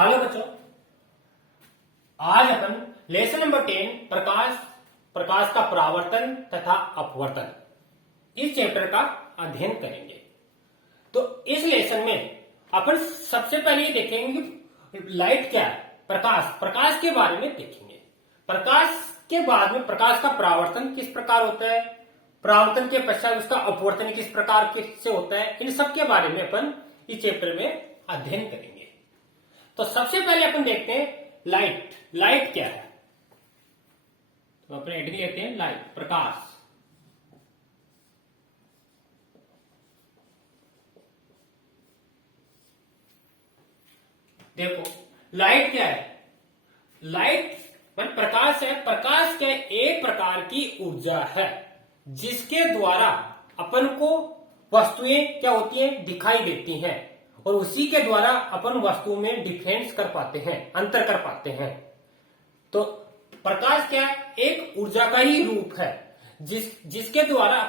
Hello बच्चों, आज अपन lesson number 10 प्रकाश का परावर्तन तथा अपवर्तन इस चैप्टर का अध्ययन करेंगे। तो इस लेसन में अपन सबसे पहले ये देखेंगे कि लाइट क्या है, प्रकाश के बारे में देखेंगे। प्रकाश के बाद में प्रकाश का परावर्तन किस प्रकार होता है, परावर्तन के पश्चात उसका अपवर्तन किस प्रकार से होता है, इन सब के बारे में अपन इस चैप्टर में अध्ययन करेंगे। तो सबसे पहले अपन देखते हैं लाइट क्या है। तो अपने हेडिंग लेते हैं लाइट, प्रकाश। देखो लाइट क्या है, लाइट प्रकाश है। प्रकाश क्या है, एक प्रकार की ऊर्जा है जिसके द्वारा अपन को वस्तुएं क्या होती हैं, दिखाई देती हैं और उसी के द्वारा अपन वस्तु में डिफरेंस कर पाते हैं, अंतर कर पाते हैं। तो प्रकाश क्या है, एक ऊर्जा का ही रूप है जिसके द्वारा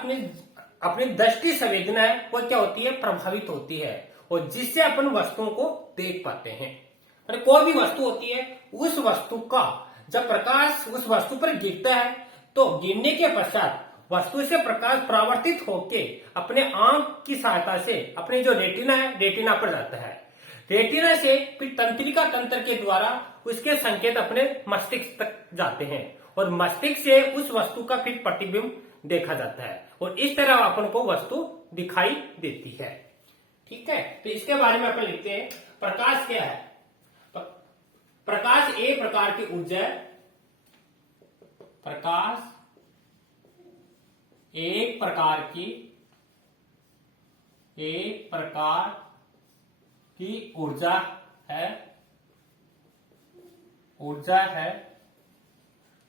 अपनी दृष्टि संवेदना है वो क्या होती है, प्रभावित होती है और जिससे अपन वस्तुओं को देख पाते हैं। कोई भी वस्तु होती है, उस वस्तु का जब प्रकाश उस वस्तु पर गिरता है तो गिरने के पश्चात वस्तु से प्रकाश परावर्तित होके अपने आंख की सहायता से अपने जो रेटिना है, रेटिना पर जाता है। रेटिना से फिर तंत्रिका तंत्र के द्वारा उसके संकेत अपने मस्तिष्क तक जाते हैं और मस्तिष्क से उस वस्तु का फिर प्रतिबिंब देखा जाता है और इस तरह अपन को वस्तु दिखाई देती है। ठीक है, तो इसके बारे में अपन लिखते हैं प्रकाश क्या है। प्रकाश एक प्रकार की ऊर्जा है। प्रकाश एक प्रकार की ऊर्जा है।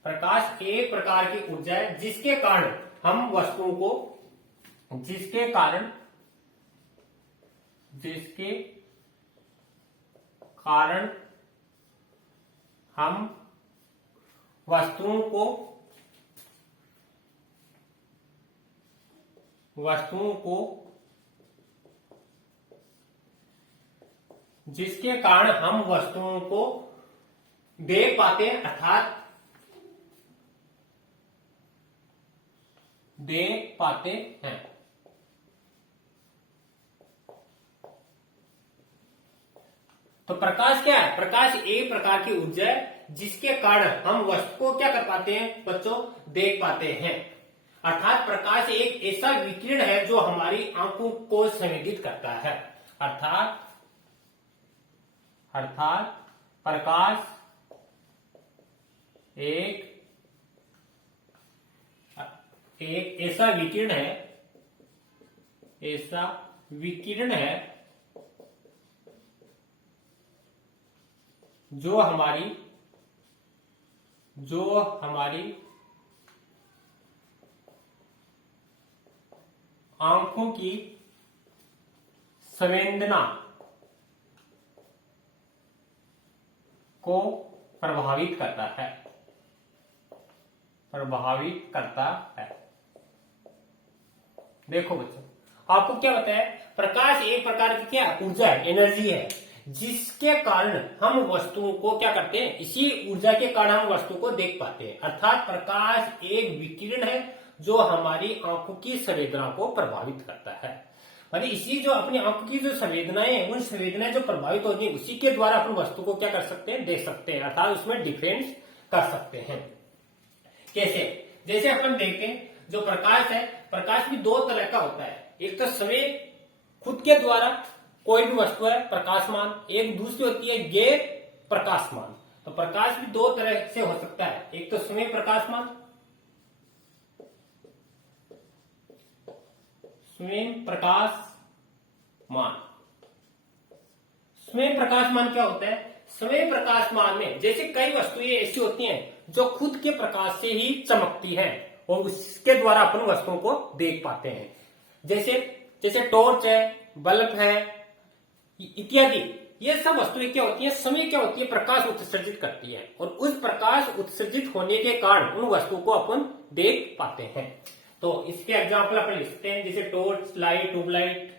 प्रकाश एक प्रकार की ऊर्जा है जिसके कारण हम वस्तुओं को हम वस्तुओं को जिसके कारण हम वस्तुओं को देख पाते हैं, अर्थात देख पाते हैं। तो प्रकाश क्या है, प्रकाश एक प्रकार की ऊर्जा है जिसके कारण हम वस्तु को क्या कर पाते हैं बच्चों, देख पाते हैं। अर्थात प्रकाश एक ऐसा विकिरण है जो हमारी आंखों को संवेदित करता है। अर्थात प्रकाश एक ऐसा विकिरण है जो हमारी आंखों की संवेदना को प्रभावित करता है। देखो बच्चों, आपको क्या बताया, प्रकाश एक प्रकार की क्या ऊर्जा है, एनर्जी है जिसके कारण हम वस्तुओं को क्या करते हैं, इसी ऊर्जा के कारण हम वस्तु को देख पाते हैं। अर्थात प्रकाश एक विकिरण है जो हमारी आंखों की संवेदना को प्रभावित करता है। यानी इसी जो अपनी आंखों की जो संवेदनाएं हैं, उन संवेदनाएं जो प्रभावित होती है उसी के द्वारा अपन वस्तु को क्या कर सकते हैं, देख सकते हैं, अर्थात उसमें डिफरेंस कर सकते हैं। कैसे, जैसे अपन देखते हैं जो प्रकाश है, प्रकाश भी दो तरह का होता है। एक तो समय खुद के द्वारा कोई भी वस्तु है प्रकाशमान, एक दूसरी होती है गैर प्रकाशमान। तो प्रकाश भी दो तरह से हो सकता है, एक तो स्वयं प्रकाशमान, स्वयं प्रकाशमान क्या होता है, स्वयं प्रकाशमान में जैसे कई वस्तुएं ऐसी होती हैं जो खुद के प्रकाश से ही चमकती हैं और उसके द्वारा अपन वस्तुओं को देख पाते हैं। जैसे टॉर्च है, बल्ब है इत्यादि, ये सब वस्तुएं क्या होती है, समय क्या होती है, प्रकाश उत्सर्जित करती है और उस प्रकाश उत्सर्जित होने के कारण उन वस्तुओं को अपन देख पाते हैं। तो इसके एग्जाम्पल अपन लिखते हैं, जैसे torch light, tubelight,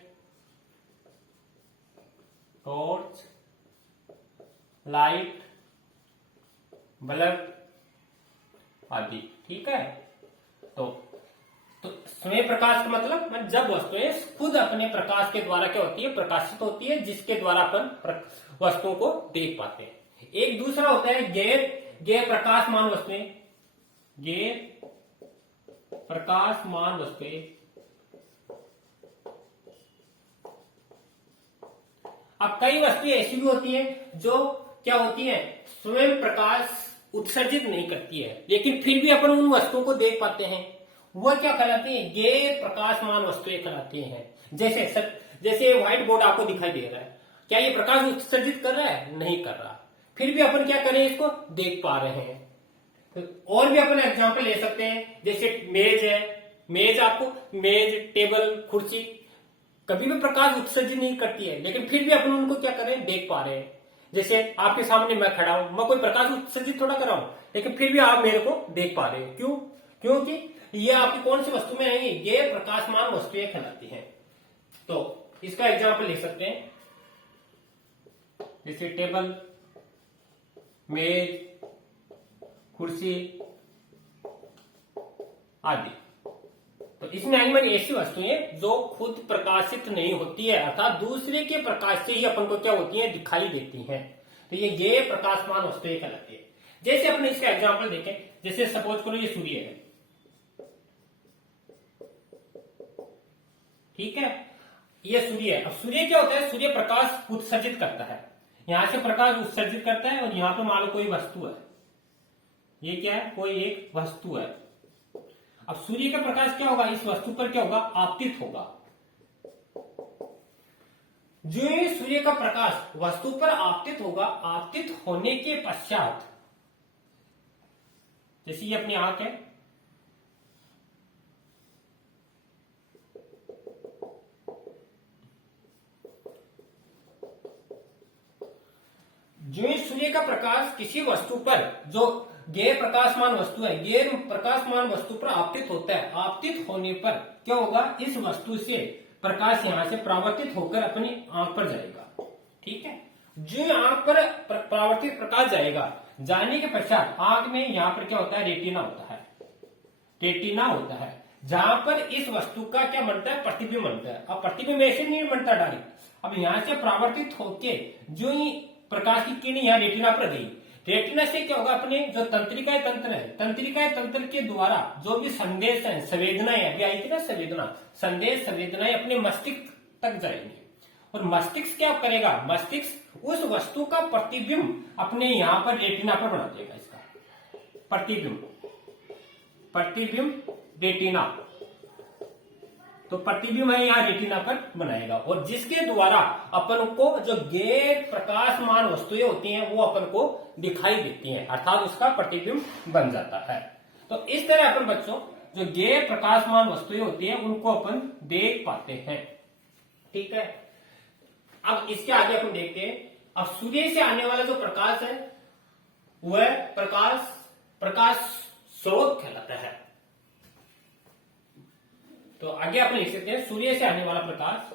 torch light, bulb आदि। ठीक है। तो स्वयं प्रकाश का मतलब जब वस्तुएं खुद अपने प्रकाश के द्वारा क्या होती है, प्रकाशित होती है, जिसके द्वारा अपन वस्तुओं को देख पाते हैं। एक दूसरा होता है गैर प्रकाशमान वस्तुएं। गैर प्रकाशमान वस्तुएं। अब कई वस्तुएं ऐसी भी होती हैं जो क्या होती हैं, स्वयं प्रकाश उत्सर्जित नहीं करती है, लेकिन फिर भी अपन उन वस्तुओं को देख पाते हैं। वह क्या कहलाती है, गैर प्रकाशमान वस्तुएं कहलाती हैं। जैसे व्हाइट बोर्ड आपको दिखाई दे रहा है, क्या ये प्रकाश उत्सर्जित कर रहा है? नहीं कर रहा, फिर भी अपन क्या करें, इसको देख पा रहे हैं। तो और भी अपन एग्जांपल ले सकते हैं, जैसे मेज है। मेज, टेबल, कुर्सी कभी भी प्रकाश उत्सर्जित नहीं करती है, लेकिन फिर भी अपन उनको क्या करें, देख पा रहे हैं। जैसे आपके सामने मैं खड़ा हूं, मैं कोई प्रकाश उत्सर्जित थोड़ा कर रहा हूं, लेकिन फिर भी आप मेरे को देख पा रहे हैं। क्यों? क्योंकि ये आपकी कौन सी वस्तु में आएंगी, ये प्रकाशमान वस्तुएं कहलाती हैं। तो इसका एग्जाम्पल ले सकते हैं, जैसे टेबल, मेज, कुर्सी आदि। तो इसमें आएंगी ऐसी वस्तुएं जो खुद प्रकाशित नहीं होती है, अर्थात दूसरे के प्रकाश से ही अपन को क्या होती है, दिखाई देती हैं। तो ये गैर प्रकाशमान वस्तुएं कहलाती है। जैसे अपने इसका एग्जाम्पल देखें, जैसे सपोज करो ये सूर्य है। ठीक है, ये सूर्य है। अब सूर्य क्या होता है, सूर्य प्रकाश उत्सर्जित करता है, यहां से प्रकाश उत्सर्जित करता है, और यहां पे मान लो कोई वस्तु है, ये क्या है, कोई एक वस्तु है। अब सूर्य का प्रकाश क्या होगा, इस वस्तु पर क्या होगा, आपतित होगा। जो ही सूर्य का प्रकाश वस्तु पर आपतित होगा, आपतित होने के पश्चात, जैसे ये अपनी आंख है, जो ही सूर्य का प्रकाश किसी वस्तु पर, जो गैर प्रकाशमान वस्तु है, गैर प्रकाशमान वस्तु पर आपतित होता है, आपतित होने पर क्या होगा, इस वस्तु से प्रकाश यहां से परावर्तित होकर अपनी आंख पर जाएगा। ठीक है, जो आंख पर परावर्तित प्रकाश जाएगा, जाने के पश्चात आंख में यहां पर क्या होता है, रेटिना होता है। रेटिना होता है, जहां पर इस वस्तु का क्या बनता है, प्रतिबिंब बनता है। अब प्रतिबिंब ऐसे नहीं बनता डायरेक्ट, अब यहां से परावर्तित होके जो ही प्रकाश की किरण यहाँ रेटिना पर गई, रेटिना से क्या होगा, अपने जो तंत्रिकाएं तंत्र है, तंत्रिकाएं तंत्र के द्वारा जो भी संदेश है, संवेदनाएं अभी आई थी ना, संदेश संवेदनाएं अपने मस्तिष्क तक जाएंगी, और मस्तिष्क क्या करेगा, मस्तिष्क उस वस्तु का प्रतिबिंब अपने यहां पर रेटिना पर बना देगा। इसका प्रतिबिंब रेटिना, तो प्रतिबिंब है यहाँ रेटिना पर बनाएगा, और जिसके द्वारा अपन को जो गैर प्रकाशमान वस्तुएं होती हैं वो अपन को दिखाई देती हैं, अर्थात उसका प्रतिबिंब बन जाता है। तो इस तरह अपन बच्चों जो गैर प्रकाशमान वस्तुएं होती हैं उनको अपन देख पाते हैं। ठीक है, अब इसके आगे अपन देखते हैं। अब सूर्य से आने वाला जो प्रकाश है वह प्रकाश स्रोत कहलाता है। तो आगे आप लिख सकते हैं, सूर्य से आने वाला प्रकाश,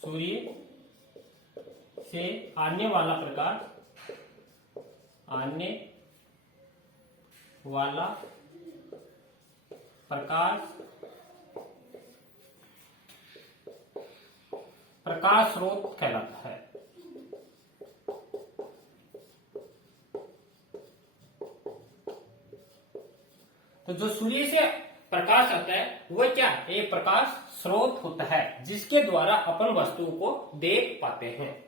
सूर्य से आने वाला प्रकाश स्रोत कहलाता है। तो जो सूर्य से प्रकाश आता है वह क्या, एक प्रकाश स्रोत होता है, जिसके द्वारा अपन वस्तुओं को देख पाते हैं।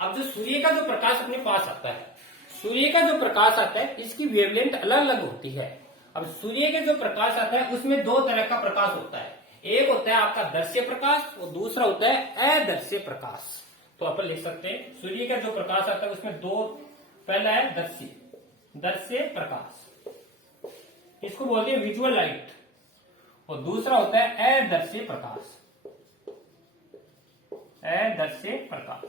अब जो सूर्य का जो प्रकाश अपने पास आता है, सूर्य का जो प्रकाश आता है इसकी वेवलेंथ अलग अलग होती है। अब सूर्य के जो प्रकाश आता है उसमें दो तरह का प्रकाश होता है, एक होता है आपका दर्श्य प्रकाश और दूसरा होता है अदर्श्य प्रकाश। तो अपन लिख सकते हैं, सूर्य का जो प्रकाश आता है उसमें दो, पहला है दर्श्य प्रकाश, इसको बोलते हैं विजुअल लाइट, और दूसरा होता है अदर्श्य प्रकाश। दर्श्य प्रकाश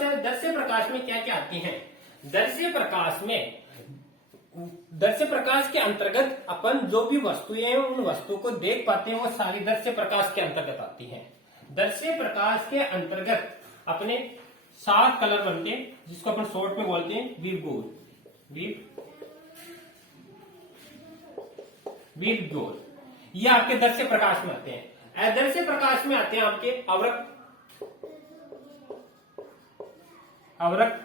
है, दर्श्य प्रकाश में क्या क्या आती हैं, दर्श्य प्रकाश के अंतर्गत अपन जो भी वस्तुएं हैं उन वस्तुओं को देख पाते हैं, वो सारी दर्श्य प्रकाश के अंतर्गत आती हैं। दृश्य प्रकाश के अंतर्गत अपने 7 कलर बनते हैं, जिसको अपन शॉर्ट में बोलते हैं विबगोर। ये आपके दृश्य प्रकाश में आते हैं। अदृश्य प्रकाश में आते हैं आपके अवरक्त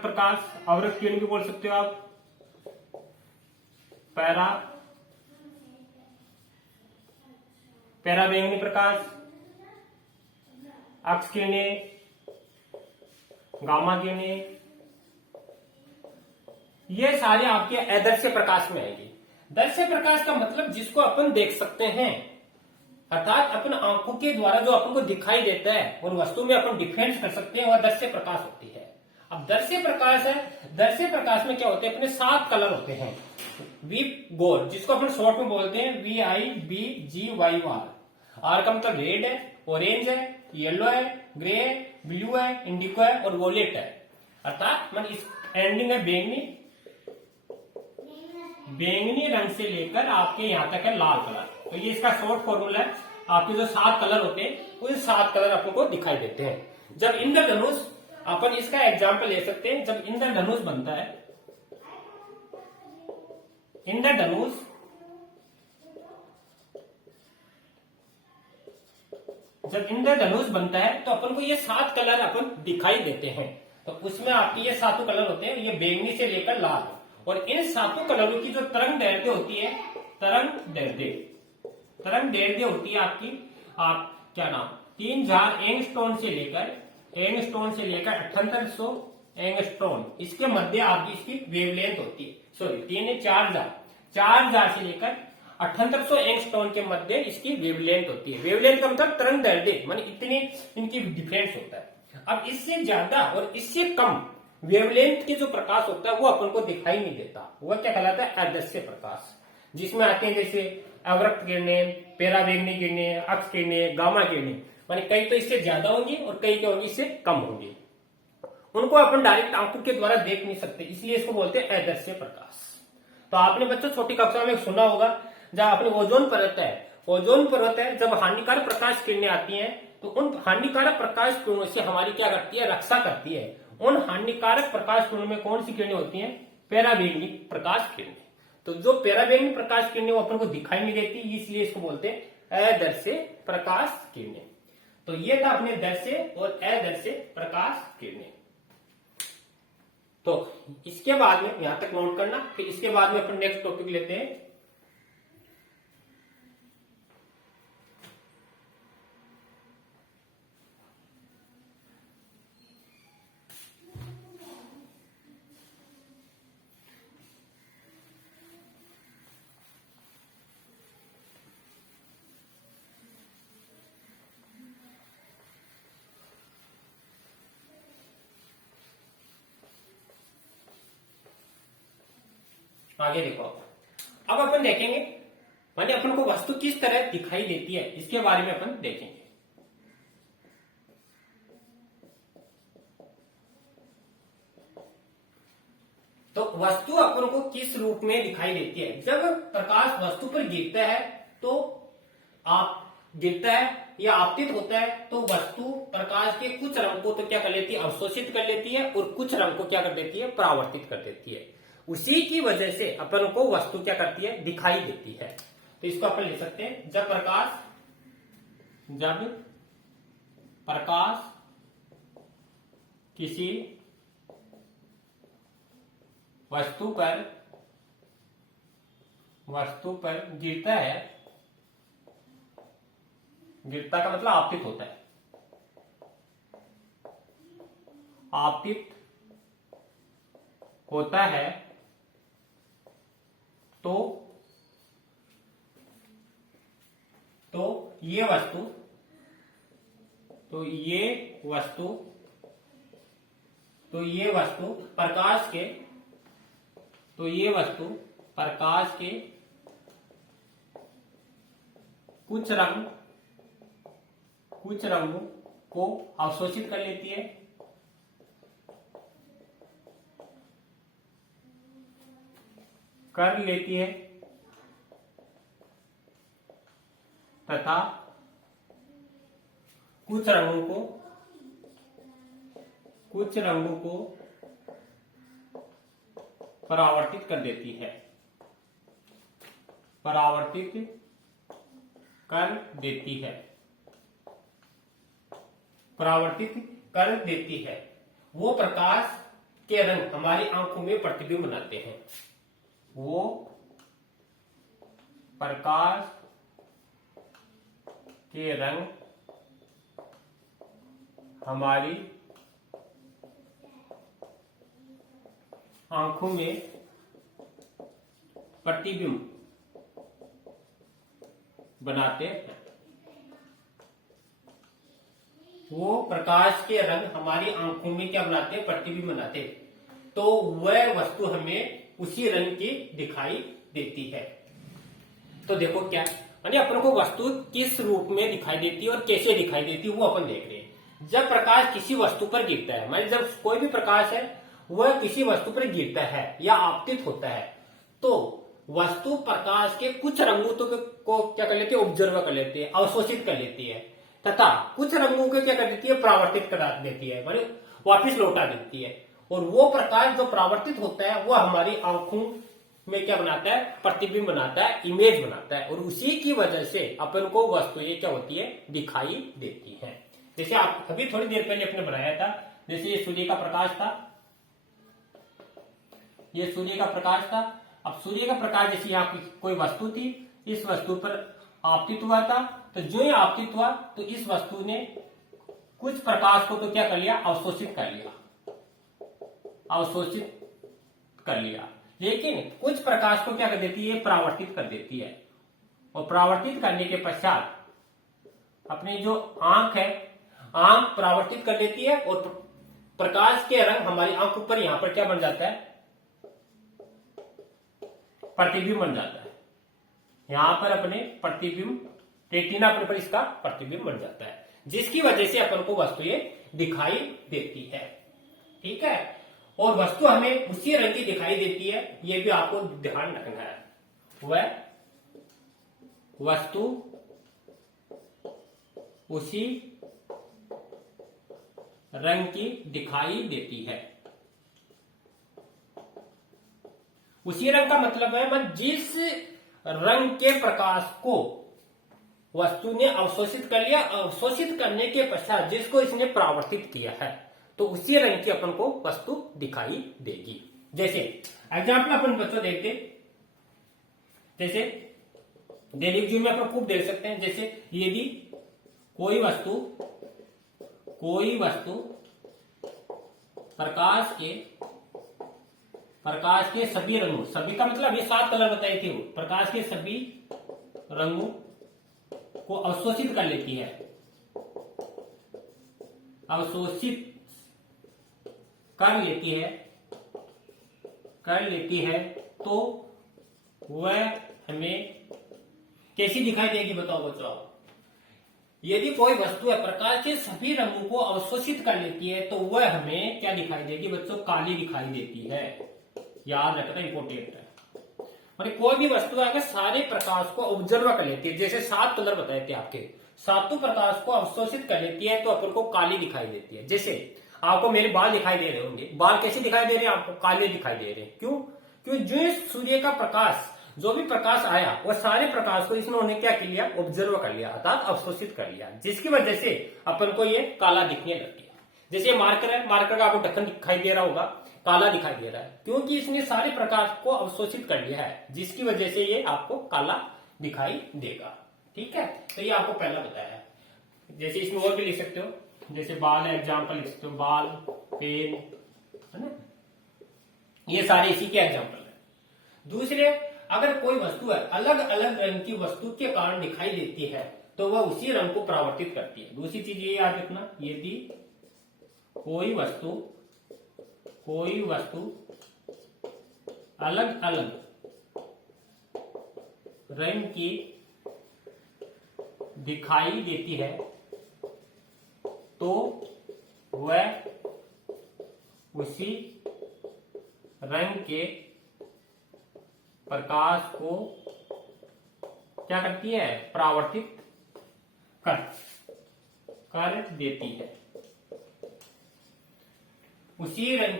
प्रकाश, अवरक्त किरण भी बोल सकते हो आप, पैराबैंगनी प्रकाश, अक्ष किरणें, गामा किरणें, ये सारे आपके अदृश्य प्रकाश में आएंगे। दृश्य प्रकाश का मतलब जिसको अपन देख सकते हैं, अर्थात अपन आंखों के द्वारा जो अपन को दिखाई देता है उन वस्तु में अपन डिफरेंस कर सकते हैं, वह दृश्य प्रकाश होती है। अब दृश्य प्रकाश है, दृश्य प्रकाश में क्या होते हैं, अपने 7 कलर होते हैं विबगोर, जिसको अपन शॉर्ट में बोलते हैं VIBGYOR। आर का मतलब रेड है, ऑरेंज है, येलो है, ग्रे है, ब्लू है, इंडिको है और वोलेट है। अर्थात मन इस एंडिंग है बैंगनी रंग से लेकर आपके यहाँ तक है लाल कलर। तो ये इसका शॉर्ट फॉर्मूला है। आपके जो 7 कलर होते हैं वो 7 कलर आपको दिखाई देते हैं। जब इंद्रधनुष, अपन इसका एग्जाम्पल ले सकते हैं, जब इंद्रधनुष बनता है, जब इंद्रधनुष बनता है तो अपन को ये 7 कलर अपन दिखाई देते हैं। तो उसमें आपके ये 7 कलर होते हैं, ये बैंगनी से लेकर लाल, और इन 7 कलरों की जो तरंग दैर्ध्य होती है, तरंग दैर्ध्य होती है आपकी, आप क्या नाम, 3000 एंगस्ट्रॉम से लेकर 7800 एंगस्ट्रॉम, इसके मध्य आपकी इसकी वेवलेंथ होती है। सॉरी 4000 से लेकर 7800 एंगस्ट्रॉम के मध्य इसकी वेवलेंथ होती है। वेवलेंथ का मतलब तरंग दैर्ध्य, माने इतनी इनकी डिफरेंस होता है। अब इससे ज्यादा और इससे कम वेवलेंथ के जो प्रकाश होता है वो अपन को दिखाई नहीं देता, वह क्या कहलाता है, अदृश्य प्रकाश, जिसमें आते हैं जैसे अवरक्त किरणें, पैराबैंगनी किरणें, अक्ष किरणें, गामा किरणें। माने कई तो इससे ज्यादा होंगी और कई क्या होंगी, इससे कम होंगी। उनको अपन डायरेक्ट आंखों के द्वारा देख नहीं सकते, इसलिए इसको बोलते हैं अदृश्य प्रकाश। तो आपने बच्चों छोटी कक्षा में सुना होगा, जब अपनी ओजोन परत है, जब हानिकारक प्रकाश किरणें आती हैं तो उन हानिकारक प्रकाश किरणों से हमारी क्या करती है, रक्षा करती है। उन हानिकारक प्रकाश किरणों में कौन सी किरणें होती हैं, पैराबैंगनी प्रकाश किरणें। तो जो पैराबैंगनी प्रकाश किरणें वो अपन को दिखाई नहीं देती, इसलिए इसको बोलते हैं अदृश्य प्रकाश किरणें। तो ये था अपने दृश्य और अदृश्य प्रकाश किरणें। तो इसके बाद में यहां तक नोट करना, फिर इसके बाद में अपन नेक्स्ट टॉपिक लेते हैं। आगे देखो, अब अपन देखेंगे माने अपन को वस्तु किस तरह दिखाई देती है, इसके बारे में अपन देखेंगे। तो वस्तु अपन को किस रूप में दिखाई देती है, जब प्रकाश वस्तु पर गिरता है तो गिरता है या आपतित होता है तो वस्तु प्रकाश के कुछ रंग को तो क्या कर लेती है, अवशोषित कर लेती है, और कुछ रंग को क्या कर देती है, परावर्तित कर देती है। उसी की वजह से अपन को वस्तु क्या करती है, दिखाई देती है। तो इसको अपन ले सकते हैं, जब प्रकाश किसी वस्तु पर गिरता है, गिरता का मतलब आपतित होता है, आपतित होता है, तो ये वस्तु प्रकाश के कुछ रंगों को अवशोषित कर लेती है, तथा कुछ रंगों को परावर्तित कर देती है, परावर्तित कर देती है, परावर्तित कर देती है। वो प्रकाश के रंग हमारी आंखों में प्रतिबिंब बनाते हैं। वो प्रकाश के रंग हमारी आंखों में प्रतिबिंब बनाते हैं। वो प्रकाश के रंग हमारी आंखों में क्या बनाते हैं? प्रतिबिंब बनाते हैं। तो वह वस्तु हमें उसी रंग की दिखाई देती है। तो देखो क्या यानी अपन को वस्तु किस रूप में दिखाई देती है और कैसे दिखाई देती है वो अपन देख रहे हैं। जब प्रकाश किसी वस्तु पर गिरता है, मतलब जब कोई भी प्रकाश है वह किसी वस्तु पर गिरता है या आपतित होता है, तो वस्तु प्रकाश के कुछ रंगों को क्या कर लेती है? ऑब्जर्व कर लेती है, अवशोषित कर लेती है, तथा कुछ रंगों को क्या कर देती है? परावर्तित करा देती है, मतलब वापिस लौटा देती है। और वो प्रकाश जो परावर्तित होता है वह हमारी आंखों में क्या बनाता है? प्रतिबिंब बनाता है, इमेज बनाता है, और उसी की वजह से अपन को वस्तुएं क्या होती है? दिखाई देती है। जैसे आप अभी थोड़ी देर पहले अपने बनाया था, जैसे ये सूर्य का प्रकाश था, ये सूर्य का प्रकाश था। अब सूर्य का प्रकाश जैसे यहाँ कोई वस्तु थी, इस वस्तु पर आपतित हुआ था, तो जो ही आपतित हुआ तो इस वस्तु ने कुछ प्रकाश को तो क्या कर लिया? अवशोषित कर लिया, अवशोषित कर लिया। लेकिन कुछ प्रकाश को क्या कर देती है? परावर्तित कर देती है, और परावर्तित करने के पश्चात अपनी जो आंख है, आंख परावर्तित कर देती है, और प्रकाश के रंग हमारी आंख ऊपर यहां पर क्या बन जाता है? प्रतिबिंब बन जाता है। यहां पर अपने प्रतिबिंब, रेटिना पर इसका प्रतिबिंब बन जाता है, जिसकी वजह से अपन को वस्तुएं दिखाई देती है। ठीक है, और वस्तु हमें उसी रंग की दिखाई देती है, ये भी आपको ध्यान रखना है। वह वस्तु उसी रंग की दिखाई देती है। उसी रंग का मतलब है मैं जिस रंग के प्रकाश को वस्तु ने अवशोषित कर लिया, अवशोषित करने के पश्चात जिसको इसने परावर्तित किया है, तो उसी रंग की अपन को वस्तु दिखाई देगी। जैसे एग्जाम्पल अपन बच्चों देखते, जैसे दैनिक जीवन में अपन खूब देख सकते हैं। जैसे यदि कोई वस्तु प्रकाश के सभी रंगों, सभी का मतलब ये 7 कलर बताए थे, वो प्रकाश के सभी रंगों को अवशोषित कर लेती है, अवशोषित कर लेती है, तो वह हमें कैसी दिखाई देगी? बताओ बच्चों। यदि कोई वस्तु है प्रकाश के सभी रंगों को अवशोषित कर लेती है, तो वह हमें क्या दिखाई देगी बच्चों? काली दिखाई देती है। याद रखना, इंपोर्टेंट है। और कोई भी वस्तु अगर सारे प्रकाश को ऑब्जर्व कर लेती है, जैसे 7 कलर बताए थे आपके, सातों प्रकाश को अवशोषित कर लेती है, तो अपन को काली दिखाई देती है। जैसे आपको मेरे बाल दिखाई दे रहे होंगे, बाल कैसे दिखाई दे रहे हैं? आपको काले दिखाई दे रहे हैं। क्यों? क्योंकि जो सूर्य का प्रकाश, जो भी प्रकाश आया, वह सारे प्रकाश को इसने क्या कर लिया? ऑब्जर्व कर लिया, अर्थात अवशोषित कर लिया, जिसकी वजह से अपन को ये काला दिखने लग गया। जैसे मार्कर है, मार्कर का आपको ढक्कन दिखाई दे रहा होगा, काला दिखाई दे रहा है, क्योंकि इसने सारे प्रकाश को अवशोषित कर लिया है, जिसकी वजह से ये आपको काला दिखाई देगा। ठीक है, तो ये आपको पहला बताया है। जैसे इसमें और भी लिख सकते हो, जैसे बाल है, एग्जाम्पल लिख सकते हो, बाल, पेन, है ना, ये सारे इसी के एग्जाम्पल है। दूसरे, अगर कोई वस्तु है अलग अलग रंग की वस्तु के कारण दिखाई देती है, तो वह उसी रंग को परावर्तित करती है। दूसरी चीज ये याद रखना, यदि कोई वस्तु अलग अलग रंग की दिखाई देती है, तो वह उसी रंग के प्रकाश को क्या करती है? परावर्तित कर देती है, उसी रंग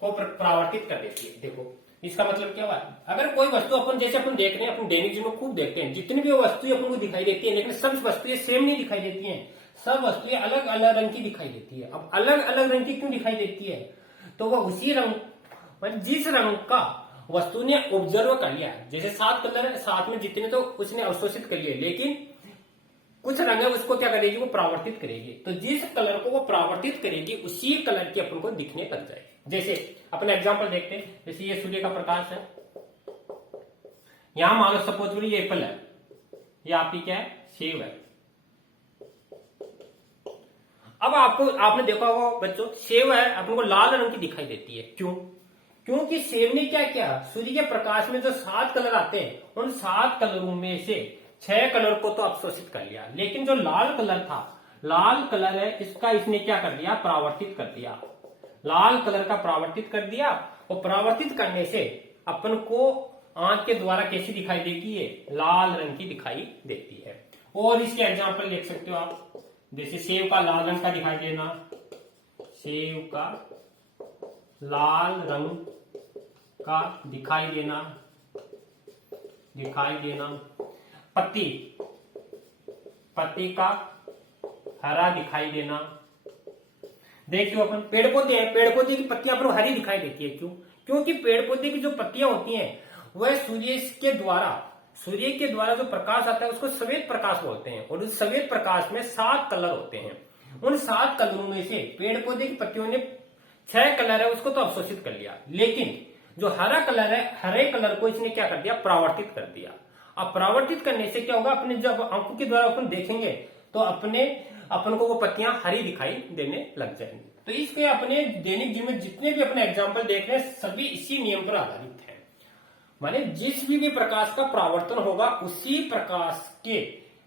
को परावर्तित कर देती है। देखो इसका मतलब क्या हुआ, अगर कोई वस्तु अपन जैसे अपन देख रहे हैं, अपन दैनिक जीवन में खूब देखते हैं, जितनी भी वस्तुएं अपन को दिखाई देती है, लेकिन सब वस्तुएं सेम नहीं दिखाई देती हैं, सब वस्तुएं अलग अलग रंग की दिखाई देती है। अब अलग अलग रंग की क्यों दिखाई देती है, तो वह उसी रंग, जिस रंग का वस्तु ने ऑब्जर्व कर लिया, जैसे 7 कलर है, 7 में जितने तो उसने अवशोषित कर लिए, लेकिन कुछ रंग है उसको क्या करेगी, वो परावर्तित करेगी। तो जिस कलर को वो परावर्तित करेगी उसी कलर की अपन को दिखने लग जाएगी। जैसे अपने एग्जांपल देखते हैं, जैसे ये सूर्य का प्रकाश है, यहां मान लो सपोज ये एप्पल है, ये आपकी क्या है, सेब है। अब आपने देखा होगा बच्चों, सेब है अपन को लाल रंग की दिखाई देती है, क्यों? क्योंकि सेब ने क्या किया, सूर्य के प्रकाश में जो 7 कलर आते हैं, उन 7 कलरों में से 6 कलर को तो अवशोषित कर लिया, लेकिन जो लाल कलर था, लाल कलर है, इसका इसने क्या कर दिया, परावर्तित कर दिया, लाल कलर का परावर्तित कर दिया। और परावर्तित करने से अपन को आंख के द्वारा कैसी दिखाई देगी, ये लाल रंग की दिखाई देती है। और इसके एग्जाम्पल देख सकते हो आप, जैसे सेब का लाल रंग का दिखाई देना, सेब का लाल रंग का दिखाई देना, पत्ती का हरा दिखाई देना। देखियो अपन पेड़ पौधे हैं, पेड़ पौधे की पत्तियां अपन हरी दिखाई देती है, क्यों? क्योंकि पेड़ पौधे की जो पत्तियां होती हैं वह सूर्य के द्वारा जो प्रकाश आता है उसको श्वेत प्रकाश बोलते हैं, और उस श्वेत प्रकाश में 7 कलर होते हैं। उन 7 कलरों में से पेड़ पौधे की पत्तियों ने 6 कलर है उसको तो अवशोषित कर लिया, लेकिन जो हरा कलर है, हरे कलर को इसने क्या कर दिया, परावर्तित कर दिया। अब परावर्तित करने से क्या होगा, अपने जब आंखों के द्वारा अपन देखेंगे तो अपन को वो पत्तियां हरी दिखाई देने लग जाएंगी। तो इसके अपने दैनिक जीवन में जितने भी अपने एग्जाम्पल देख रहे हैं, सभी इसी नियम पर आधारित है। माने जिस भी प्रकाश का परावर्तन होगा उसी प्रकाश के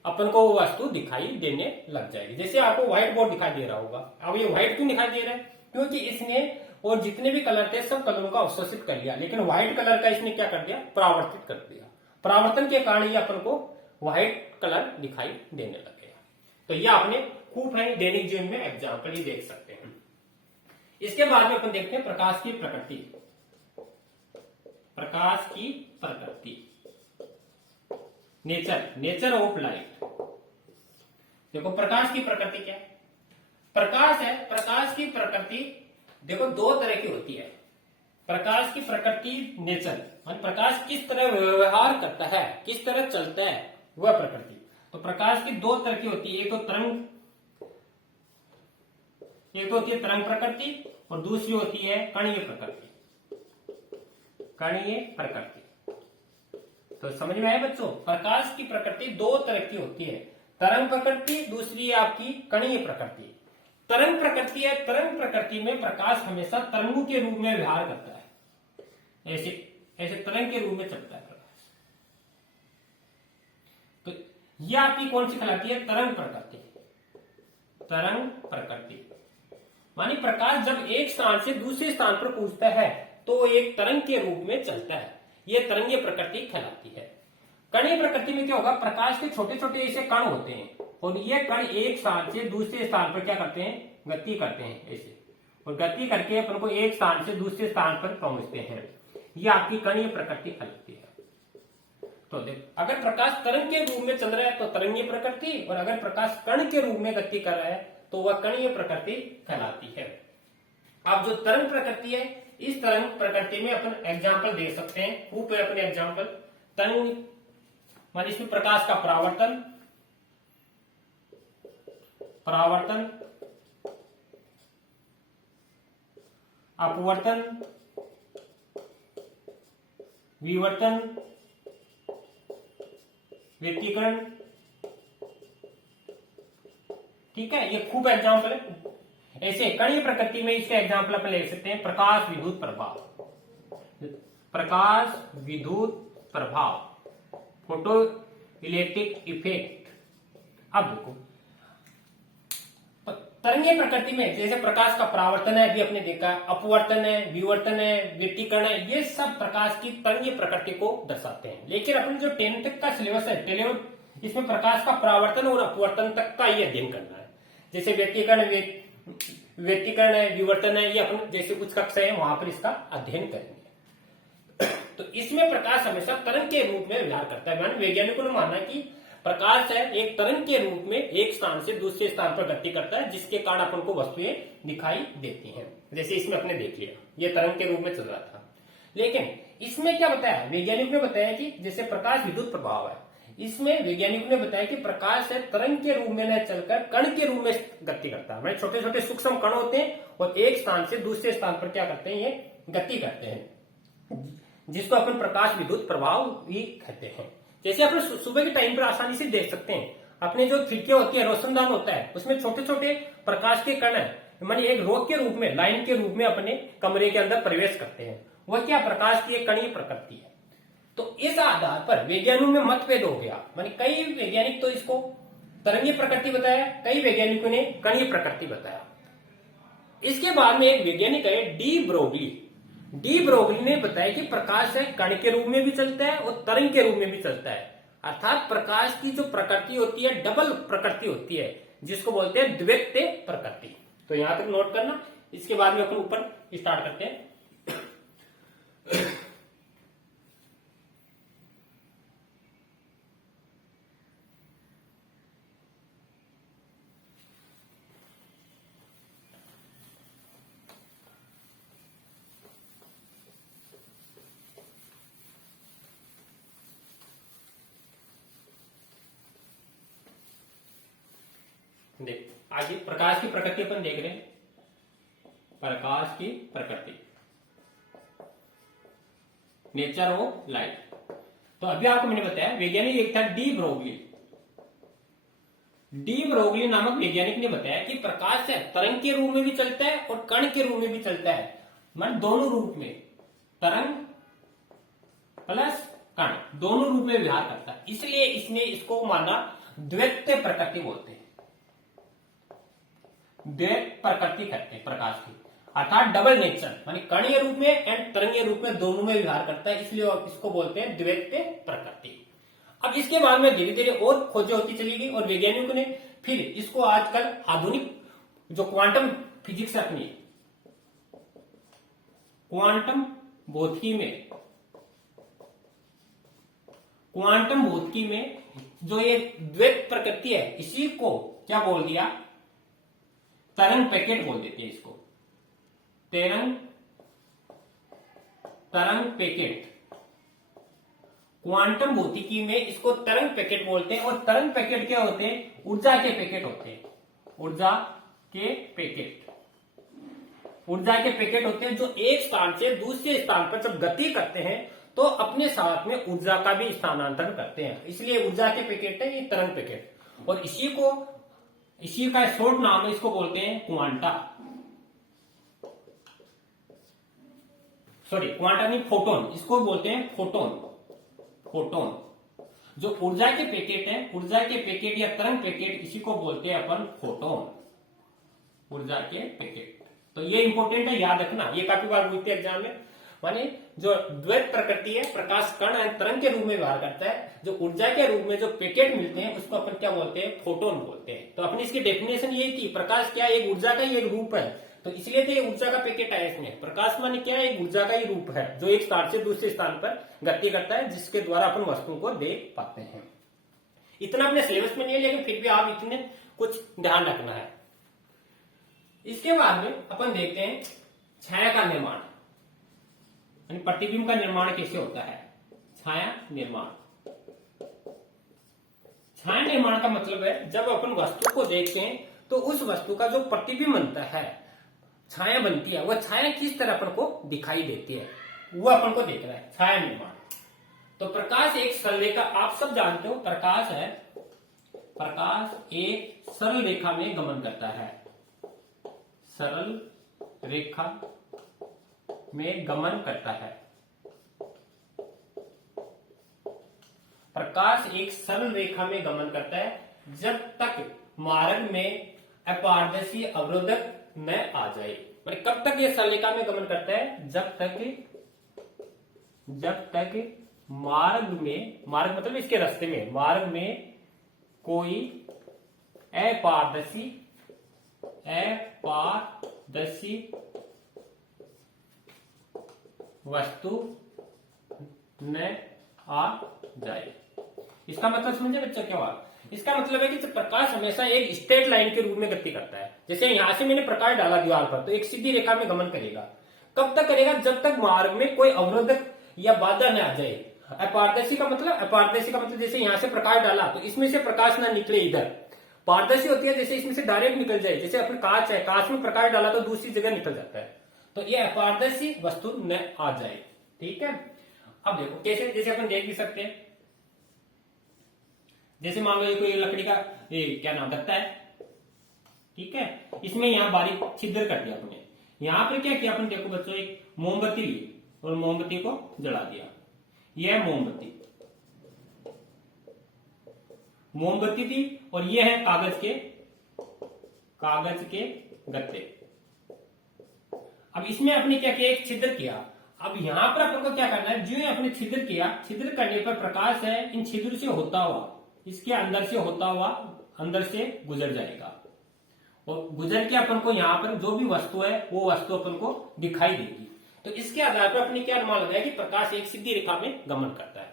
अपन को वो वस्तु दिखाई देने लग जाएगी। जैसे आपको व्हाइट बोर्ड दिखाई दे रहा होगा, अब ये व्हाइट क्यों दिखाई दे रहा है, क्योंकि इसने और जितने भी कलर थे सब कलरों का अवशोषित कर लिया, लेकिन व्हाइट कलर का इसने क्या कर दिया, परावर्तित कर दिया। परावर्तन के कारण ये अपन को व्हाइट कलर दिखाई देने लगेगा। तो ये आपने खूब है दैनिक जीवन में एग्जाम्पल ही देख सकते हैं। इसके बाद में अपन देखते हैं प्रकाश की प्रकृति। प्रकाश की प्रकृति, नेचर ऑफ लाइट। देखो प्रकाश की प्रकृति क्या है, प्रकाश है, प्रकाश की प्रकृति देखो 2 तरह की होती है। प्रकाश की प्रकृति नेचर, प्रकाश किस तरह व्यवहार करता है, किस तरह चलता है, वह प्रकृति। तो प्रकाश की 2 तरह की होती है, एक तो होती है तरंग प्रकृति और दूसरी होती है कणीय प्रकृति। तो समझ में आया बच्चों, प्रकाश की प्रकृति 2 तरह की होती है, तरंग प्रकृति, दूसरी है आपकी कणीय प्रकृति। तरंग प्रकृति है, तरंग प्रकृति में प्रकाश हमेशा तरंगों के रूप में व्यवहार करता है, ऐसे तरंग के रूप में चलता है प्रकाश। तो यह आपकी कौन सी कहलाती है, तरंग प्रकृति। तरंग प्रकृति मानी प्रकाश जब एक स्थान से दूसरे स्थान पर पहुंचता है तो वो एक तरंग के रूप में चलता है, यह तरंगीय प्रकृति कहलाती है। कणीय प्रकृति में क्या होगा, प्रकाश के छोटे छोटे ऐसे कण होते हैं और ये कण एक स्थान से दूसरे स्थान पर क्या करते हैं, गति करते हैं ऐसे, और गति करके अपन को एक स्थान से दूसरे स्थान पर पहुंचते हैं, ये आपकी कणीय प्रकृति कहलाती है। तो देख, अगर प्रकाश तरंग के रूप में चल रहा है तो तरंगीय प्रकृति, और अगर प्रकाश कण के रूप में गति कर रहा है तो वह कणीय प्रकृति कहलाती है। अब जो तरंग प्रकृति है, इस तरंग प्रकृति में अपन एग्जाम्पल दे सकते हैं, खूब है अपने एग्जाम्पल। तरंग मान इसमें प्रकाश का परावर्तन, अपवर्तन, विवर्तन, व्यतिकरण, ठीक है, ये खूब एग्जाम्पल है। ऐसे कणीय प्रकृति में इसके एग्जाम्पल अपन ले सकते हैं, प्रकाश विद्युत प्रभाव, फोटो इलेक्ट्रिक इफेक्ट। अब देखो तरंगीय प्रकृति में जैसे प्रकाश का परावर्तन है, अभी अपने देखा, अपवर्तन है, विवर्तन है, व्यतिकरण है, ये सब प्रकाश की तरंगीय प्रकृति को दर्शाते हैं। लेकिन अपने जो 10th तक का सिलेबस है, इसमें प्रकाश का परावर्तन और अपवर्तन तक का ही अध्ययन करना है। जैसे व्यक्तिकरण है, विवर्तन है, ये अपन जैसे कुछ कक्षा है वहां पर इसका अध्ययन करेंगे। तो इसमें प्रकाश हमेशा तरंग के रूप में व्यवहार करता है। माने वैज्ञानिकों ने माना कि प्रकाश है एक तरंग के रूप में एक स्थान से दूसरे स्थान पर गति करता है, जिसके कारण अपन को वस्तुएं दिखाई देती हैं। जैसे इसमें अपने देख लिया, ये तरंग के रूप में चल रहा था। लेकिन इसमें क्या बताया, वैज्ञानिक ने बताया कि जैसे प्रकाश विद्युत प्रभाव है, इसमें वैज्ञानिक ने बताया कि प्रकाश है तरंग के रूप में न चलकर कण के रूप में गति करता है। छोटे छोटे सूक्ष्म कण होते हैं और एक स्थान से दूसरे स्थान पर क्या करते हैं, ये गति करते हैं, जिसको अपन प्रकाश विद्युत प्रभाव भी कहते हैं। जैसे अपन सुबह के टाइम पर आसानी से देख सकते हैं, अपने जो खिड़कियां होती है, रोशनदान होता है, उसमें छोटे छोटे प्रकाश के कण है, मानी एक रोग के रूप में, लाइन के रूप में अपने कमरे के अंदर प्रवेश करते हैं। वह क्या, प्रकाश की एक कणीय प्रकृति है। तो इस आधार पर वैज्ञानिकों में मतभेद हो गया। मानी कई वैज्ञानिक तो इसको तरंगीय प्रकृति बताया, कई वैज्ञानिकों ने कणीय प्रकृति बताया। इसके बाद में एक वैज्ञानिक है डी ब्रोगली ने बताया कि प्रकाश है कण के रूप में भी चलता है और तरंग के रूप में भी चलता है। अर्थात प्रकाश की जो प्रकृति होती है डबल प्रकृति होती है, जिसको बोलते हैं द्वैत प्रकृति। तो यहां तक नोट करना, इसके बाद में अपन ऊपर स्टार्ट करते हैं। देख आगे प्रकाश की प्रकृति अपन देख रहे हैं, प्रकाश की प्रकृति, नेचर ऑफ लाइट। तो अभी आपको मैंने बताया वैज्ञानिक एक था डी ब्रोगली नामक वैज्ञानिक ने बताया कि प्रकाश है तरंग के रूप में भी चलता है और कण के रूप में भी चलता है। मान दोनों रूप में, तरंग प्लस कण दोनों रूप में व्यवहार करता है, इसलिए इसने इसको माना द्वैत प्रकृति बोलते हैं, द्वैत प्रकृति कहते हैं प्रकाश की। अर्थात डबल नेचर, मानी कणीय रूप में एंड तरंगीय रूप में दोनों में व्यवहार करता है, इसलिए इसको बोलते हैं द्वैत प्रकृति। अब इसके बाद में धीरे धीरे और खोजें होती चली गई और वैज्ञानिकों ने फिर इसको आजकल आधुनिक जो क्वांटम फिजिक्स है अपनी, क्वांटम भौतिकी में जो ये द्वैत प्रकृति है, इसी को क्या बोल दिया, तरंग पैकेट बोल देते हैं इसको, तरंग पैकेट। क्वांटम भौतिकी में इसको तरंग पैकेट बोलते हैं। और तरंग पैकेट क्या होते हैं, ऊर्जा के पैकेट होते हैं, ऊर्जा के पैकेट होते हैं, जो एक स्थान से दूसरे स्थान पर जब गति करते हैं तो अपने साथ में ऊर्जा का भी स्थानांतरण करते हैं, इसलिए ऊर्जा के पैकेट है ये तरंग पैकेट। और इसी का शॉर्ट नाम है, इसको बोलते हैं क्वांटा नहीं, फोटोन, इसको बोलते हैं फोटोन। जो ऊर्जा के पैकेट है, ऊर्जा के पैकेट या तरंग पैकेट, इसी को बोलते हैं अपन फोटोन, ऊर्जा के पैकेट। तो ये इंपॉर्टेंट है, याद रखना, ये काफी बार पूछते हैं एग्जाम में। माने जो द्वैत प्रकृति है, प्रकाश कण है, तरंग के रूप में व्यवहार करता है, जो ऊर्जा के रूप में जो पैकेट मिलते हैं उसको अपन क्या बोलते हैं, फोटोन बोलते हैं। तो अपनी इसकी डेफिनेशन ये थी, प्रकाश क्या है, एक ऊर्जा का ही एक रूप है, तो इसलिए तो ये ऊर्जा का पैकेट है इसमें। प्रकाश माने क्या है, एक ऊर्जा का ही रूप है जो एक स्थान से दूसरे स्थान पर गति करता है, जिसके द्वारा अपन वस्तुओं को देख पाते हैं। इतना अपने सिलेबस में नहीं है, लेकिन फिर भी आप इतने कुछ ध्यान रखना है। इसके बाद में अपन देखते हैं छाया का निर्माण, प्रतिबिंब का निर्माण कैसे होता है। छाया निर्माण का मतलब है जब अपन वस्तु को देखते हैं तो उस वस्तु का जो प्रतिबिंब बनता है, छाया बनती है, वह छाया किस तरह अपन को दिखाई देती है, वो अपन को देखना है, छाया निर्माण। तो प्रकाश एक सरल रेखा, आप सब जानते हो प्रकाश एक सरल रेखा में गमन करता है, सरल रेखा में गमन करता है। प्रकाश एक सरल रेखा में गमन करता है जब तक मार्ग में अपारदर्शी अवरोधक न आ जाए। कब तक ये सरल रेखा में गमन करता है, जब तक मार्ग मतलब इसके रास्ते में, मार्ग में कोई अपारदर्शी अपारदर्शी वस्तु न आ जाए। इसका मतलब समझे बच्चा क्या हुआ? इसका मतलब है कि प्रकाश हमेशा एक स्ट्रेट लाइन के रूप में गति करता है। जैसे यहां से मैंने प्रकाश डाला दीवार पर, तो एक सीधी रेखा में गमन करेगा। कब तक करेगा? जब तक मार्ग में कोई अवरोधक या बाधा न आ जाए। अपारदर्शी का मतलब जैसे यहां से प्रकाश डाला तो इसमें से प्रकाश ना निकले इधर। पारदर्शी होती है जैसे इसमें से डायरेक्ट निकल जाए। जैसे अपने कांच है, कांच में प्रकाश डाला तो दूसरी जगह निकल जाता है। तो ये अपारदर्शी वस्तु न आ जाए। ठीक है, अब देखो कैसे, जैसे अपन देख भी सकते हैं। जैसे मान लो कोई लकड़ी का ये क्या नाम गत्ता है, ठीक है, इसमें यहां बारीक छिद्र कर दिया अपने। यहां पर क्या किया अपन, देखो बच्चों, एक मोमबत्ती ली और मोमबत्ती को जला दिया। यह मोमबत्ती थी और ये है कागज के गत्ते। अब इसमें अपने क्या किया, एक छिद्र किया। अब यहां पर अपन को क्या करना है, जो अपने छिद्र किया, छिद्र करने पर प्रकाश है इन छिद्र से होता हुआ, इसके अंदर से होता हुआ अंदर से गुजर जाएगा। और गुजर के अपन को यहाँ पर जो भी वस्तु है वो वस्तु अपन को दिखाई देगी। तो इसके आधार पर अपने क्या अनुमान लगाया कि प्रकाश एक सीधी रेखा में गमन करता है।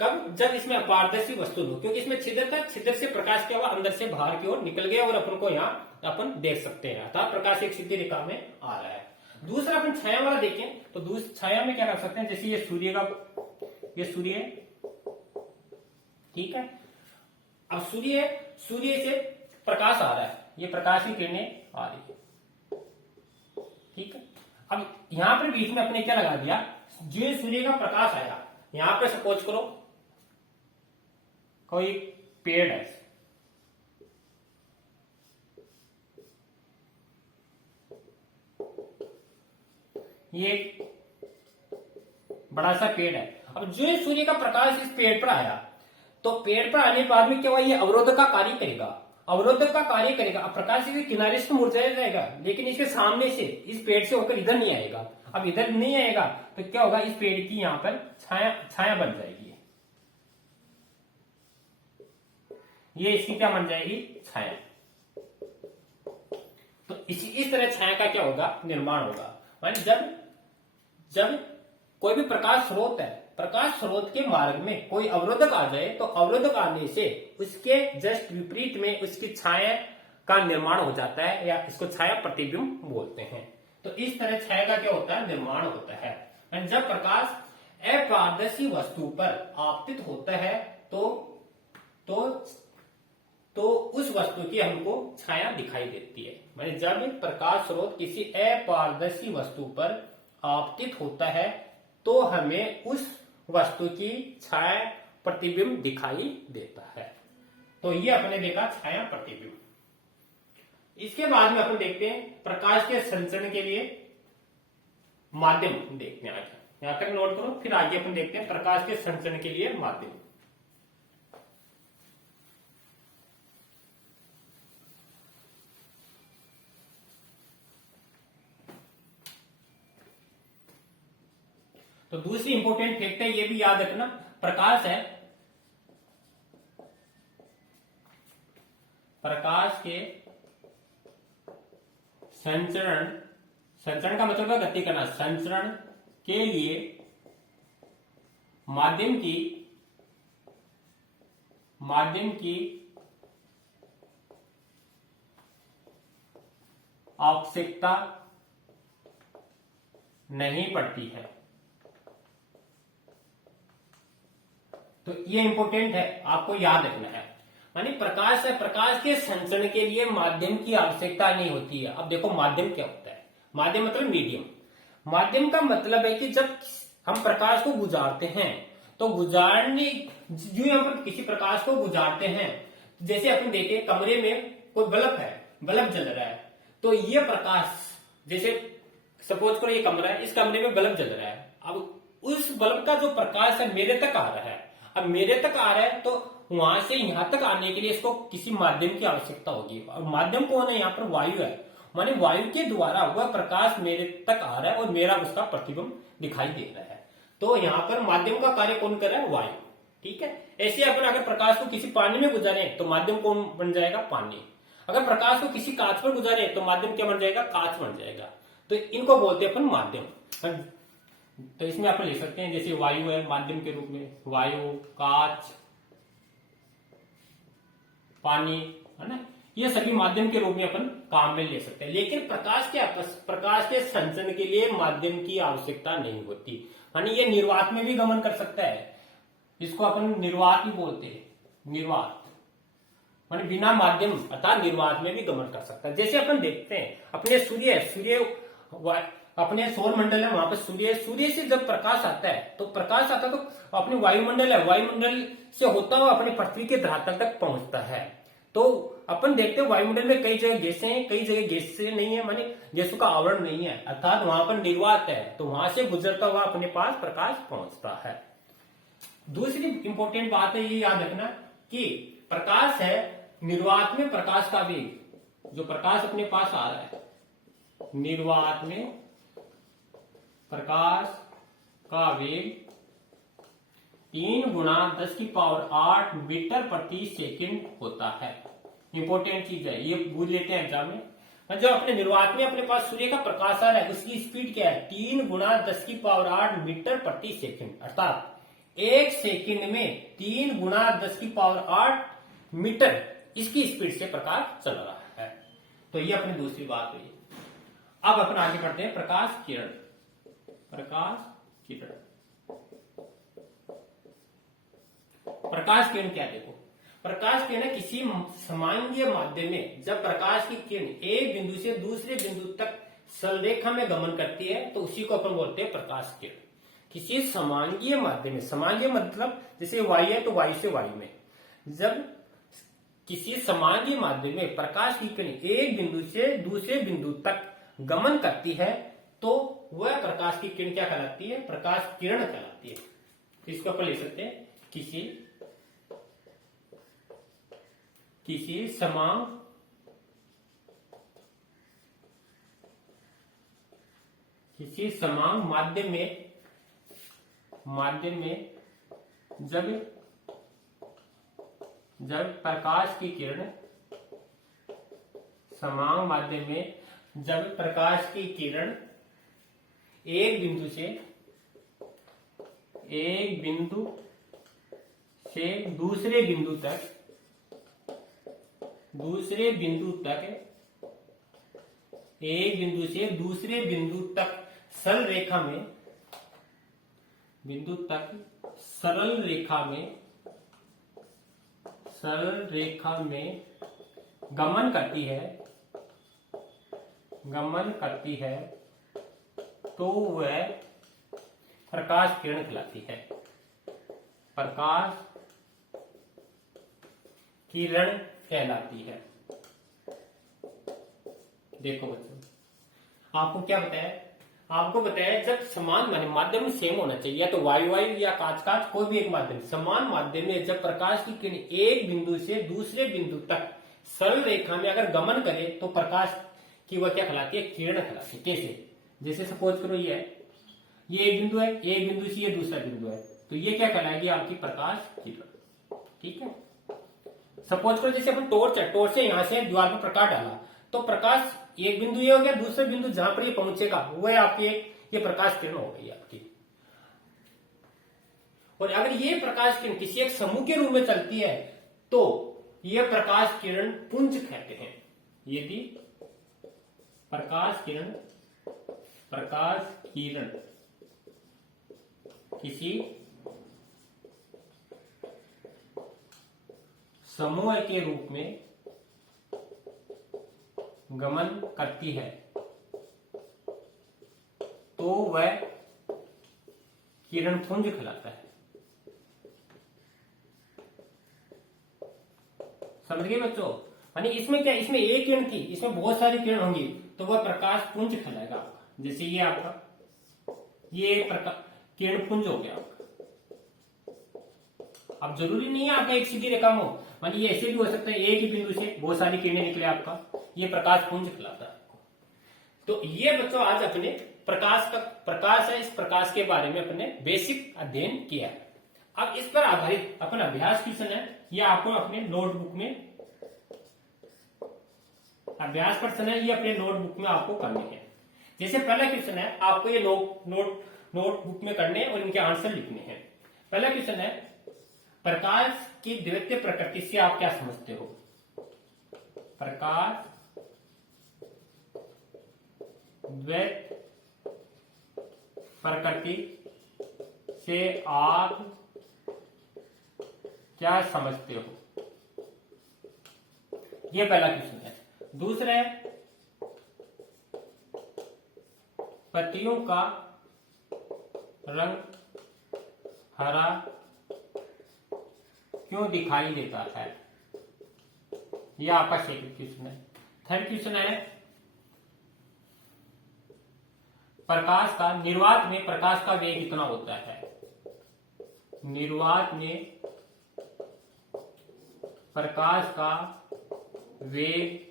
कब? जब इसमें अपारदर्शी वस्तु हो, क्योंकि इसमें छिद्र था, छिद्र से प्रकाश क्या हुआ, अंदर से बाहर की ओर निकल गया और अपन को यहाँ अपन देख सकते हैं, अर्थात प्रकाश एक सीधी रेखा में आ रहा है। दूसरा अपन छाया वाला देखें तो छाया में क्या कर सकते हैं, जैसे ये सूर्य है, ठीक है। अब सूर्य से प्रकाश आ रहा है, ये प्रकाश की किरणें आ रही है, ठीक है। अब यहां पर बीच में अपने क्या लगा दिया, जो सूर्य का प्रकाश आया, यहां पर सपोज करो कोई पेड़ है, ये बड़ा सा पेड़ है। अब जो सूर्य का प्रकाश इस पेड़ पर आया, तो पेड़ पर आने के बाद में क्या हुआ, ये अवरोधक का कार्य करेगा, अब प्रकाश के किनारे से तो मुरझाया जाएगा, लेकिन इसके सामने से, इस पेड़ से होकर इधर नहीं आएगा। अब इधर नहीं आएगा तो क्या होगा, इस पेड़ की यहां पर छाया बन जाएगी, ये इसकी क्या बन जाएगी, छाया। तो इस तरह छाया का क्या होगा, निर्माण होगा। माने जब कोई भी प्रकाश स्रोत है, प्रकाश स्रोत के मार्ग में कोई अवरोधक आ जाए, तो अवरोधक आने से उसके जस्ट विपरीत में उसकी छाया का निर्माण हो जाता है, या इसको छाया प्रतिबिंब बोलते हैं। तो इस तरह छाया का क्या होता है, निर्माण होता है। जब प्रकाश अपारदर्शी वस्तु पर आपतित होता है तो उस वस्तु की हमको छाया दिखाई देती है। माने जब प्रकाश स्रोत किसी अपारदर्शी वस्तु पर आपतित होता है तो हमें उस वस्तु की छाया प्रतिबिंब दिखाई देता है। तो ये अपने देखा छाया प्रतिबिंब। इसके बाद में अपन देखते हैं प्रकाश के संचरण के लिए माध्यम देखते हैं। यहां तक नोट करो, फिर आगे अपन देखते हैं प्रकाश के संचरण के लिए माध्यम। तो दूसरी इंपॉर्टेंट फैक्ट है, ये भी याद रखना, प्रकाश है, प्रकाश के संचरण का मतलब है गति करना, संचरण के लिए माध्यम की आवश्यकता नहीं पड़ती है। तो ये इंपॉर्टेंट है, आपको याद रखना है। मानी प्रकाश है, प्रकाश के संचरण के लिए माध्यम की आवश्यकता नहीं होती है। अब देखो माध्यम क्या होता है, माध्यम मतलब मीडियम। माध्यम का मतलब है कि जब हम प्रकाश को गुजारते हैं तो गुजारने, जो हम किसी प्रकाश को गुजारते हैं, जैसे अपन देखे कमरे में कोई बल्ब है, बल्ब जल रहा है, तो ये प्रकाश, जैसे सपोज करो ये कमरा है, इस कमरे में बल्ब जल रहा है, अब उस बल्ब का जो प्रकाश है मेरे तक आ रहा है, अब मेरे तक आ रहा है तो वहां से यहां तक आने के लिए इसको किसी माध्यम की आवश्यकता होगी। और माध्यम कौन है, यहाँ पर वायु है। माने वायु के द्वारा वह प्रकाश मेरे तक आ रहा है और मेरा उसका प्रतिबिंब दिखाई दे रहा है। तो यहाँ पर माध्यम का कार्य कौन कर रहा है, वायु। ठीक है, ऐसे अपन अगर प्रकाश को किसी पानी में गुजारे तो माध्यम कौन बन जाएगा, पानी। अगर प्रकाश को किसी कांच पर गुजारे तो माध्यम क्या बन जाएगा, कांच बन जाएगा। तो इनको बोलते हैं अपन माध्यम। तो इसमें अपन ले सकते हैं जैसे वायु है माध्यम के रूप में, वायु, कांच, पानी, है ना, ये सभी माध्यम के रूप में अपन काम में ले सकते हैं। लेकिन प्रकाश के संचरण के लिए माध्यम की आवश्यकता नहीं होती, यानी ये निर्वात में भी गमन कर सकता है। इसको अपन निर्वात ही बोलते हैं, निर्वात माने बिना माध्यम अर्थात निर्वात में भी गमन कर सकता है। जैसे अपन देखते हैं अपने सूर्य अपने सौर मंडल है, वहां पर सूर्य से जब प्रकाश आता है तो अपने वायुमंडल है, वायुमंडल से होता हुआ अपने पृथ्वी के धरातल तक पहुंचता है। तो अपन देखते हैं वायुमंडल में कई जगह गैसें हैं, कई जगह गैसें नहीं है, माने गैसों का आवरण नहीं है, अर्थात वहां पर निर्वात है, तो वहां से गुजरता हुआ अपने पास प्रकाश पहुंचता है। दूसरी इंपॉर्टेंट बात है ये याद रखना कि प्रकाश है निर्वात में प्रकाश का वेग, जो प्रकाश अपने पास आ रहा है निर्वात में प्रकाश का वेग 3 गुणा 10⁸ मीटर प्रति सेकंड होता है। इंपॉर्टेंट चीज है, ये भूल लेते हैं एग्जाम में। जो अपने निर्वात में अपने पास सूर्य का प्रकाश आ रहा है उसकी स्पीड क्या है, 3 गुणा 10⁸ मीटर प्रति सेकंड, अर्थात 1 सेकंड में 3 गुणा 10⁸ मीटर इसकी स्पीड से प्रकाश चल रहा है। तो ये अपनी दूसरी बात हुई। अब अपन आगे बढ़ते हैं प्रकाश किरण। प्रकाश किरण क्या, देखो प्रकाश किरण किसी समांगीय माध्यम में जब प्रकाश की किरण एक बिंदु से दूसरे बिंदु तक सरलरेखा में गमन करती है तो उसी को अपन बोलते हैं प्रकाश किरण। किसी समांगीय माध्यम में, समांगीय मतलब जैसे वायु है तो वायु से वायु में, जब किसी समांगीय माध्यम में प्रकाश की किरण एक बिंदु से दूसरे बिंदु तक गमन करती है तो वह प्रकाश की किरण क्या कहलाती है, प्रकाश किरण कहलाती है। तो इसको अपन ले सकते हैं किसी समान माध्यम में जब प्रकाश की किरण समान माध्यम में जब प्रकाश की किरण एक बिंदु से दूसरे बिंदु तक सरल रेखा में गमन करती है तो वह प्रकाश किरण कहलाती है। प्रकाश किरण कहलाती है। देखो बच्चों, आपको क्या बताया, आपको बताया जब समान माने माध्यम सेम होना चाहिए, या तो वायु या कांच कोई भी एक माध्यम, समान माध्यम में जब प्रकाश की किरण एक बिंदु से दूसरे बिंदु तक सरल रेखा में अगर गमन करे तो प्रकाश की वह क्या कहलाती है, किरण कहलाती है। कैसे, जैसे सपोज करो ये एक बिंदु है, एक बिंदु से ये दूसरा बिंदु है, तो ये क्या कहलाएगी आपकी प्रकाश किरण। ठीक है, सपोज करो जैसे अपन टॉर्च है, टॉर्च से यहां से दीवार पर प्रकाश डाला तो प्रकाश एक बिंदु ये हो गया, दूसरे बिंदु जहां पर ये पहुंचेगा वह आपकी ये प्रकाश किरण हो गई आपकी। और अगर ये प्रकाश किरण किसी एक समूह के रूप में चलती है तो यह प्रकाश किरण पुंज कहते हैं। यदि प्रकाश किरण किसी समूह के रूप में गमन करती है तो वह किरण पुंज कहलाता है। समझ गए बच्चों, यानी इसमें क्या, इसमें एक किरण थी, इसमें बहुत सारी किरण होंगी तो वह प्रकाश पुंज कहलाएगा आपका। जैसे ये आपका ये किरण पुंज हो गया आपका। अब जरूरी नहीं है आपका एक सीधी रेखा हो, मानी ये ऐसे भी हो सकता है एक ही बिंदु से बहुत सारी किरणें निकले आपका, ये प्रकाश पुंज कहलाता है। तो ये बच्चों आज अपने प्रकाश है, इस प्रकाश के बारे में अपने बेसिक अध्ययन किया है। अब इस पर आधारित अपन अभ्यास क्वेश्चन है, यह आपको अपने नोटबुक में अभ्यास प्रश्न है, ये अपने नोटबुक में आपको करने हैं। जैसे पहला क्वेश्चन है, आपको ये नोटबुक में करने और इनके आंसर लिखने हैं। पहला क्वेश्चन है, प्रकाश की द्वितीय प्रकृति से आप क्या समझते हो? प्रकाश द्वैत प्रकृति से आप क्या समझते हो? ये पहला क्वेश्चन है। दूसरा है, पत्तियों का रंग हरा क्यों दिखाई देता है? यह आपका सेकंड क्वेश्चन है। थर्ड क्वेश्चन है, प्रकाश का निर्वात में प्रकाश का वेग कितना होता है? निर्वात में प्रकाश का वेग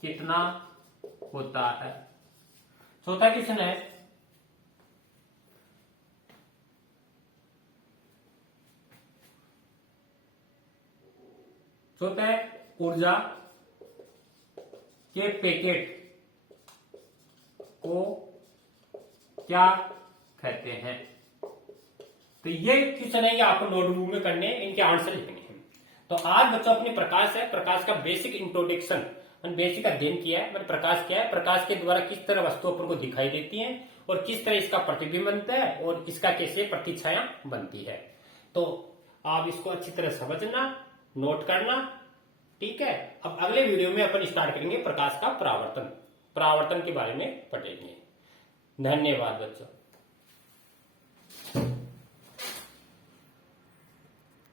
कितना होता है? चौथा क्वेश्चन है, चौथा है, ऊर्जा के पैकेट को क्या कहते हैं? तो ये क्वेश्चन है, ये आपको नोटबुक में करने, इनके आंसर लिखने हैं। तो आज बच्चों अपने प्रकाश का बेसिक इंट्रोडक्शन, बेसिक अध्ययन किया है। मैंने प्रकाश क्या है, प्रकाश के द्वारा किस तरह वस्तु अपन को दिखाई देती है और किस तरह इसका प्रतिबिंब बनता है और इसका कैसे प्रतिछाया बनती है। तो आप इसको अच्छी तरह समझना, नोट करना, ठीक है। अब अगले वीडियो में अपन स्टार्ट करेंगे प्रकाश का परावर्तन के बारे में पढ़ेंगे। धन्यवाद बच्चों।